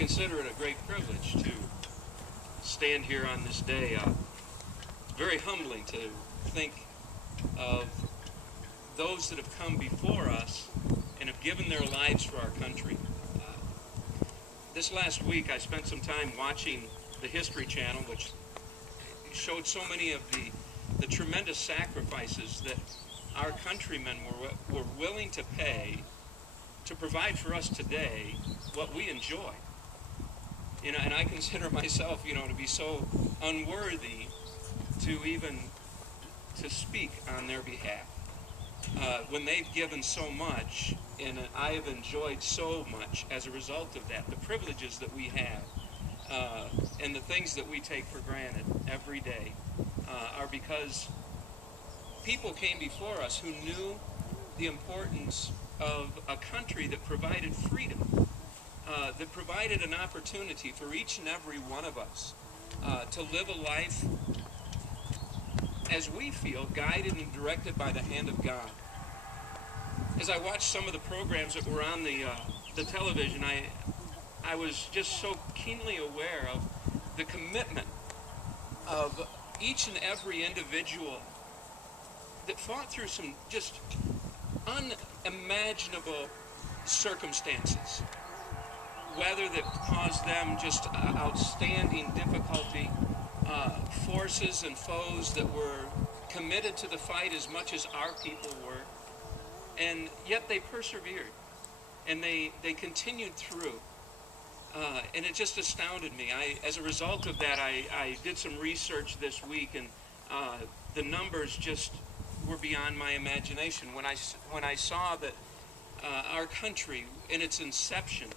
consider it a great privilege to stand here on this day. It's very humbling to think of those that have come before us and have given their lives for our country. This last week I spent some time watching the History Channel, which showed so many of the tremendous sacrifices that our countrymen were willing to pay to provide for us today what we enjoy. You know, and I consider myself, to be so unworthy to even to speak on their behalf. When they've given so much, and I have enjoyed so much as a result of that, the privileges that we have, and the things that we take for granted every day, are because people came before us who knew the importance of a country that provided freedom, that provided an opportunity for each and every one of us to live a life as we feel, guided and directed by the hand of God. As I watched some of the programs that were on the television, I was just so keenly aware of the commitment of each and every individual that fought through some just unimaginable circumstances, weather that caused them just outstanding difficulty, forces and foes that were committed to the fight as much as our people were, and yet they persevered, and they continued through, and it just astounded me. As a result of that, I did some research this week, and the numbers just were beyond my imagination. When I saw that our country, in its inception,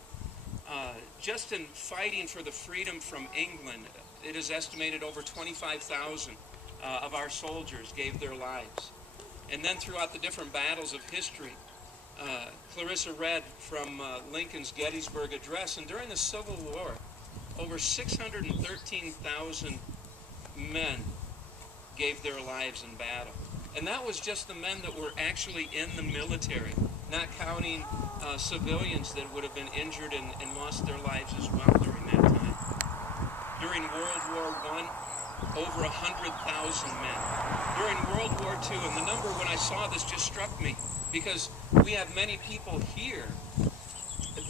just in fighting for the freedom from England, it is estimated over 25,000 of our soldiers gave their lives. And then throughout the different battles of history, Clarissa read from Lincoln's Gettysburg Address, and during the Civil War, over 613,000 men gave their lives in battle. And that was just the men that were actually in the military, not counting civilians that would have been injured and lost their lives as well during that time. During World War I, over 100,000 men. During World War II, and the number when I saw this just struck me, because we have many people here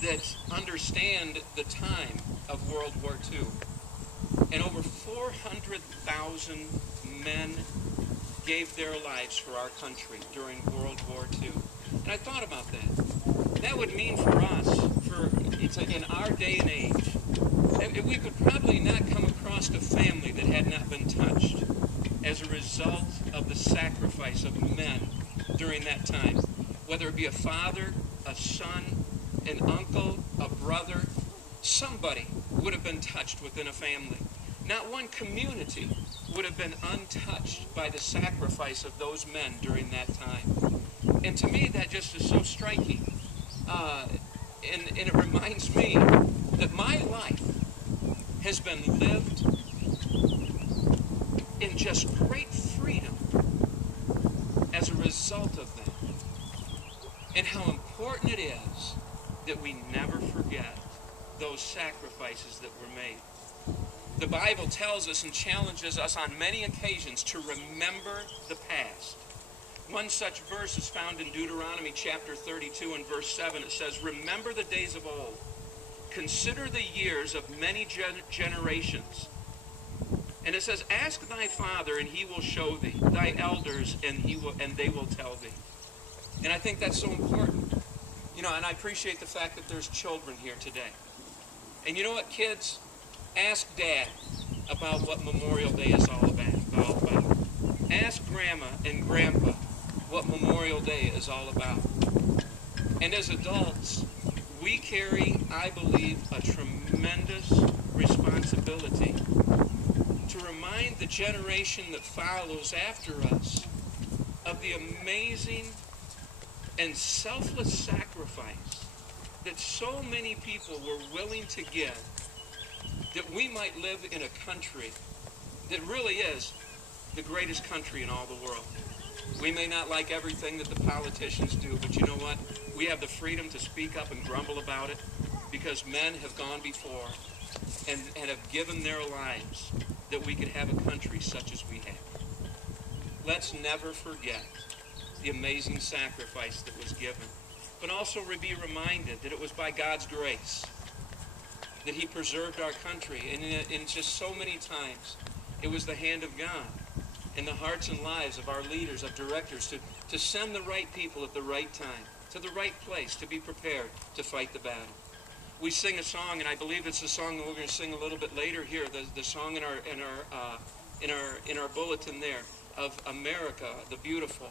that understand the time of World War II. And over 400,000 men gave their lives for our country during World War II. And I thought about that. That would mean for us, in our day and age, we could probably not come across a family that had not been touched as a result of the sacrifice of men during that time. Whether it be a father, a son, an uncle, a brother, somebody would have been touched within a family. Not one community would have been untouched by the sacrifice of those men during that time. And to me, that just is so striking. And it reminds me that my life has been lived in just great freedom as a result of that. And how important it is that we never forget those sacrifices that were made. The Bible tells us and challenges us on many occasions to remember the past. One such verse is found in Deuteronomy chapter 32 and verse 7. It says, "Remember the days of old. Consider the years of many generations." And it says, "Ask thy father, and he will show thee, thy elders, and they will tell thee." And I think that's so important. And I appreciate the fact that there's children here today. And you know what, kids? Ask Dad about what Memorial Day is all about. Ask Grandma and Grandpa what Memorial Day is all about. And as adults, we carry, I believe, a tremendous responsibility to remind the generation that follows after us of the amazing and selfless sacrifice that so many people were willing to give, that we might live in a country that really is the greatest country in all the world. We may not like everything that the politicians do, but you know what? We have the freedom to speak up and grumble about it. because men have gone before and have given their lives that we could have a country such as we have. Let's never forget the amazing sacrifice that was given, but also be reminded that it was by God's grace that he preserved our country. And in just so many times, it was the hand of God in the hearts and lives of our leaders, of directors, to send the right people at the right time, to the right place, to be prepared to fight the battle. We sing a song, and I believe it's the song that we're going to sing a little bit later here, the song in our bulletin there, of America, the Beautiful.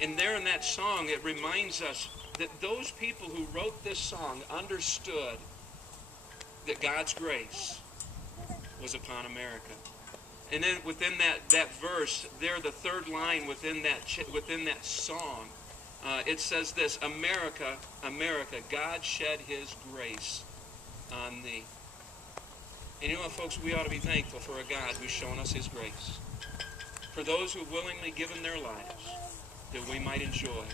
And there in that song, it reminds us that those people who wrote this song understood that God's grace was upon America. And then within that verse, there, the third line within that song, it says this: America, America, God shed his grace on thee. And you know what, folks, we ought to be thankful for a God who's shown us his grace. For those who have willingly given their lives, that we might enjoy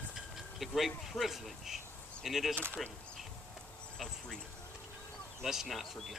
the great privilege, and it is a privilege, of freedom. Let's not forget.